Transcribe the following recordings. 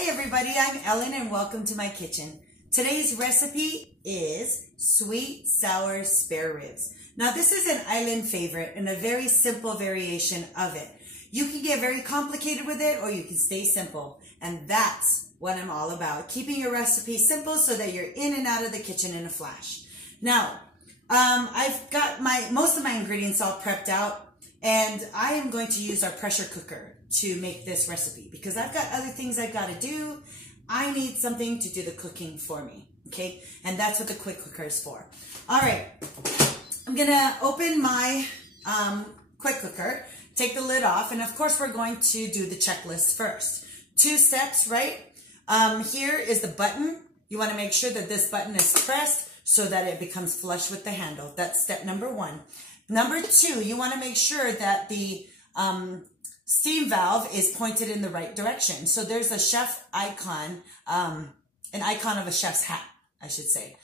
Hi everybody, I'm Ellen and welcome to my kitchen. Today's recipe is sweet sour spare ribs. Now this is an island favorite and a very simple variation of it. You can get very complicated with it or you can stay simple. And that's what I'm all about. Keeping your recipe simple so that you're in and out of the kitchen in a flash. Now, I've got most of my ingredients all prepped out. And I am going to use our pressure cooker to make this recipe because I've got other things I've got to do. I need something to do the cooking for me, okay? And that's what the quick cooker is for. All right, I'm gonna open my quick cooker, take the lid off, and of course we're going to do the checklist first. 2 steps, right? Here is the button. You wanna make sure that this button is pressed so that it becomes flush with the handle. That's step number 1. Number 2, you want to make sure that the steam valve is pointed in the right direction. So there's a chef icon, an icon of a chef's hat, I should say.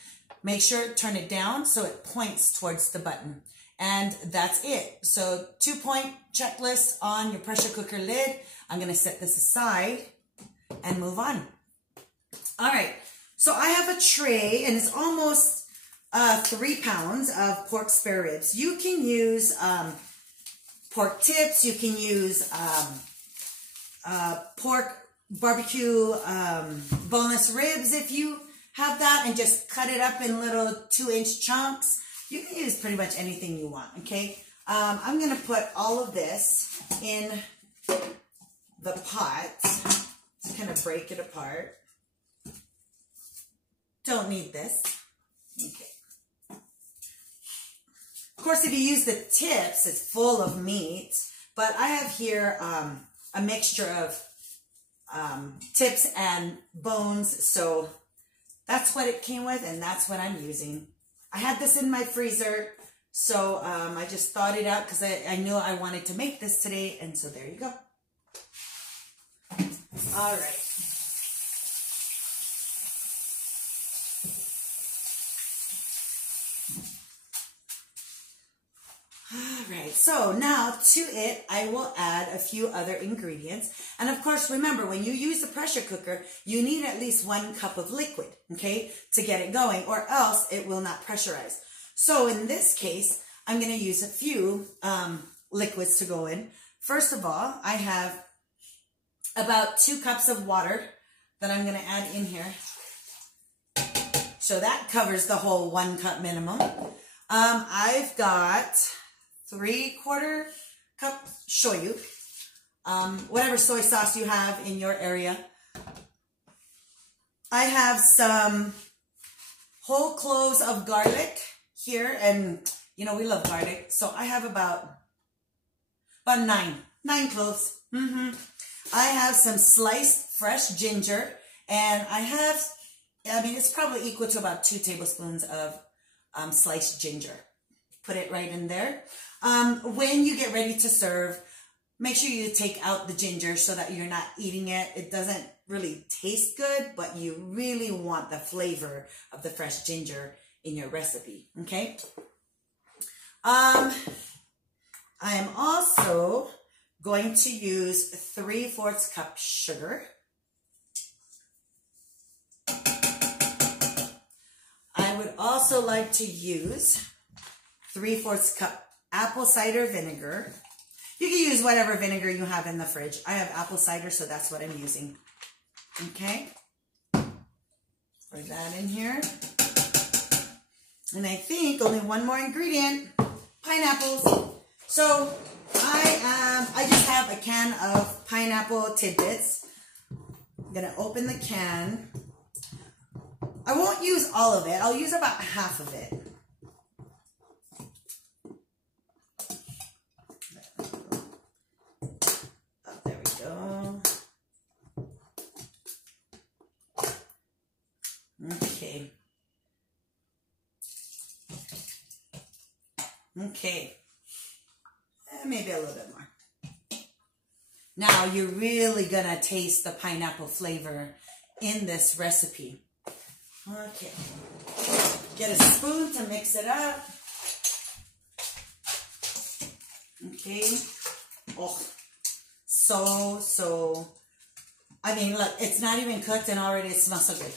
Make sure, turn it down so it points towards the button. And that's it. So 2-point checklist on your pressure cooker lid. I'm going to set this aside and move on. All right. So I have a tray and it's almost 3 pounds of pork spare ribs. You can use pork tips. You can use pork barbecue boneless ribs if you have that, and just cut it up in little 2-inch chunks. You can use pretty much anything you want, okay? I'm going to put all of this in the pot to kind of break it apart. Don't need this. Okay. Of course, if you use the tips, it's full of meat, but I have here a mixture of tips and bones, so that's what it came with, and that's what I'm using. I had this in my freezer, so I just thawed it out because I knew I wanted to make this today, and so there you go. All right. Alright, so now to it, I will add a few other ingredients. And of course, remember, when you use the pressure cooker, you need at least 1 cup of liquid, okay, to get it going, or else it will not pressurize. So in this case, I'm going to use a few liquids to go in. First of all, I have about 2 cups of water that I'm going to add in here. So that covers the whole 1 cup minimum. I've got 3/4 cup shoyu, whatever soy sauce you have in your area. I have some whole cloves of garlic here, and you know we love garlic, so I have about 9 cloves. I have some sliced fresh ginger, and I mean it's probably equal to about 2 tablespoons of sliced ginger. Put it right in there. When you get ready to serve, make sure you take out the ginger so that you're not eating it. It doesn't really taste good, but you really want the flavor of the fresh ginger in your recipe, okay? I am also going to use 3/4 cup sugar. I would also like to use 3/4 cup apple cider vinegar. You can use whatever vinegar you have in the fridge. I have apple cider, so that's what I'm using. Okay. Pour that in here. And I think only 1 more ingredient, pineapples. So I just have a can of pineapple tidbits. I'm gonna open the can. I won't use all of it. I'll use about half of it. Oh, there we go. Okay. Okay. Maybe a little bit more. Now you're really gonna taste the pineapple flavor in this recipe. Okay, get a spoon to mix it up. Okay, oh, so I mean, look, it's not even cooked and already it smells so good.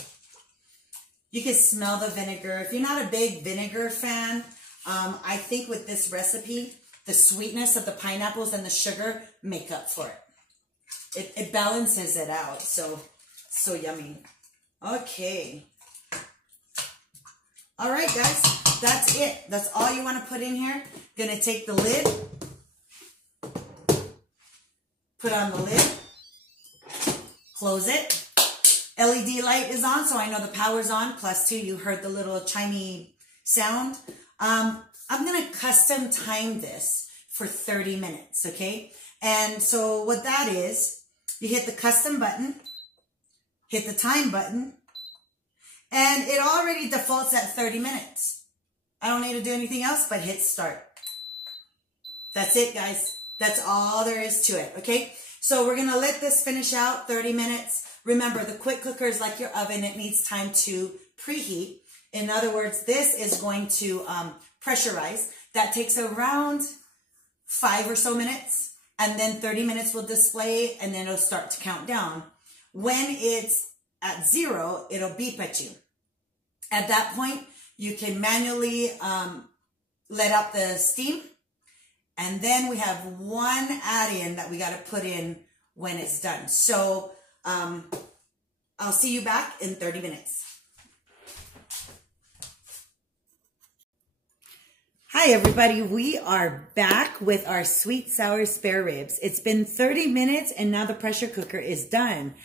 You can smell the vinegar. If you're not a big vinegar fan, I think with this recipe, the sweetness of the pineapples and the sugar make up for it. It balances it out. So yummy. Okay. All right, guys. That's it. That's all you want to put in here. Gonna take the lid. Put on the lid. Close it. LED light is on, so I know the power's on. +2, you heard the little chimey sound. I'm going to custom time this for 30 minutes, okay? And so what that is, you hit the custom button, hit the time button, and it already defaults at 30 minutes. I don't need to do anything else but hit start. That's it, guys. That's all there is to it, okay? So we're going to let this finish out 30 minutes. Remember, the quick cooker is like your oven. It needs time to preheat. In other words, this is going to pressurize. That takes around 5 or so minutes. And then 30 minutes will display, and then it'll start to count down. When it's at 0, it'll beep at you. At that point, you can manually let out the steam. And then we have one add-in that we got to put in when it's done. So I'll see you back in 30 minutes. Hi, everybody. We are back with our sweet sour spare ribs. It's been 30 minutes and now the pressure cooker is done.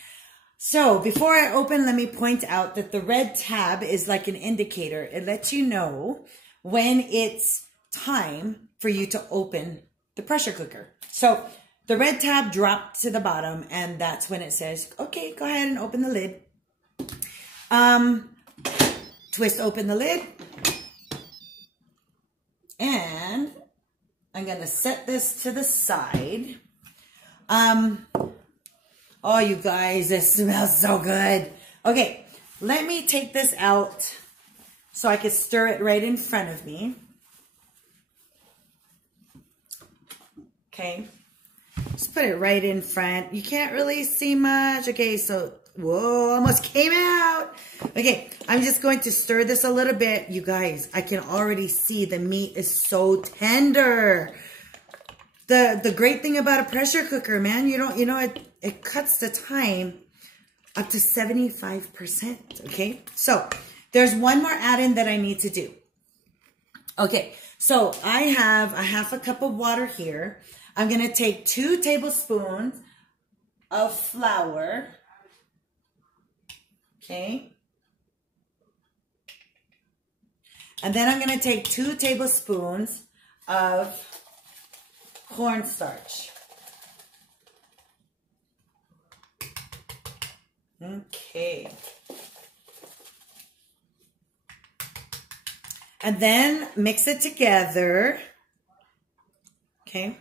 So before I open, let me point out that the red tab is like an indicator. It lets you know when it's time for you to open the pressure cooker. So the red tab dropped to the bottom, and that's when it says, okay, go ahead and open the lid. Twist open the lid. And I'm going to set this to the side. Oh, you guys, this smells so good. Okay, let me take this out so I can stir it right in front of me. Okay, just put it right in front. You can't really see much. Okay, so, whoa, almost came out. Okay, I'm just going to stir this a little bit. You guys, I can already see the meat is so tender. The great thing about a pressure cooker, man, it cuts the time up to 75%, okay? So, there's one more add-in that I need to do. Okay, so I have a half a cup of water here. I'm going to take 2 tablespoons of flour, okay? And then I'm going to take 2 tablespoons of cornstarch. Okay. And then mix it together. Okay.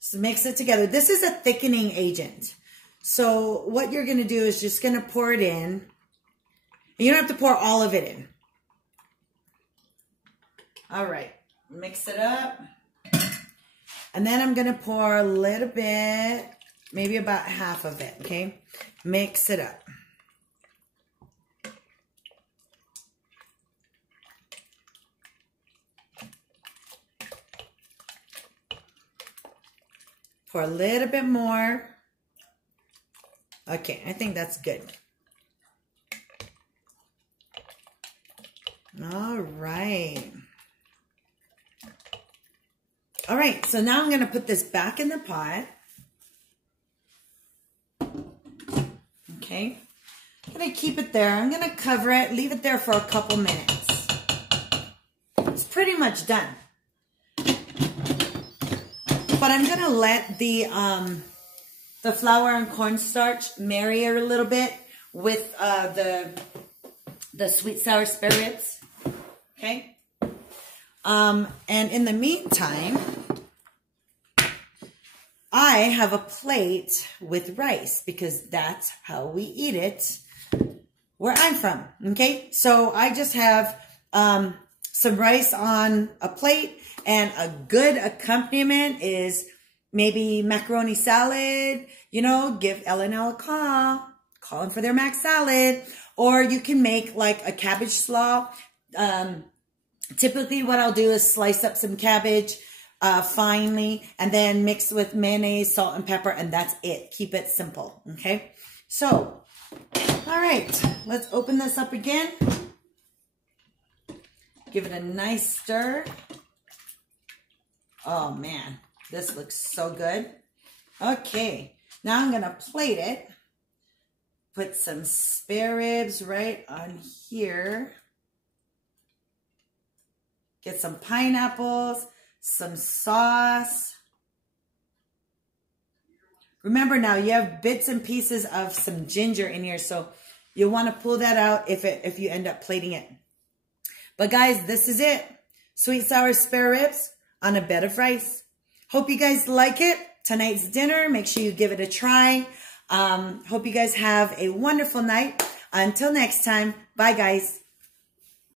So mix it together. This is a thickening agent. So what you're going to do is just going to pour it in. And you don't have to pour all of it in. All right. Mix it up. And then I'm going to pour a little bit, maybe about half of it, okay? Mix it up. Pour a little bit more. Okay, I think that's good. All right. All right, so now I'm going to put this back in the pot. Okay. I'm going to keep it there. I'm going to cover it, leave it there for a couple minutes. It's pretty much done. But I'm going to let the flour and cornstarch marry a little bit with the sweet sour spare ribs. Okay. And in the meantime, I have a plate with rice because that's how we eat it where I'm from. Okay. So I just have some rice on a plate, and a good accompaniment is maybe macaroni salad, you know, give L&L a call. Call them for their mac salad. Or you can make like a cabbage slaw. Typically what I'll do is slice up some cabbage finely and then mix with mayonnaise, salt, and pepper, and that's it. Keep it simple, okay? So, all right, let's open this up again. Give it a nice stir. Oh man, this looks so good. Okay, now I'm gonna plate it. Put some spare ribs right on here. Get some pineapples, some sauce. Remember now, you have bits and pieces of some ginger in here, so you'll want to pull that out if you end up plating it. But guys, this is it. Sweet sour spare ribs on a bed of rice. Hope you guys like it. Tonight's dinner, make sure you give it a try. Hope you guys have a wonderful night. Until next time, bye guys.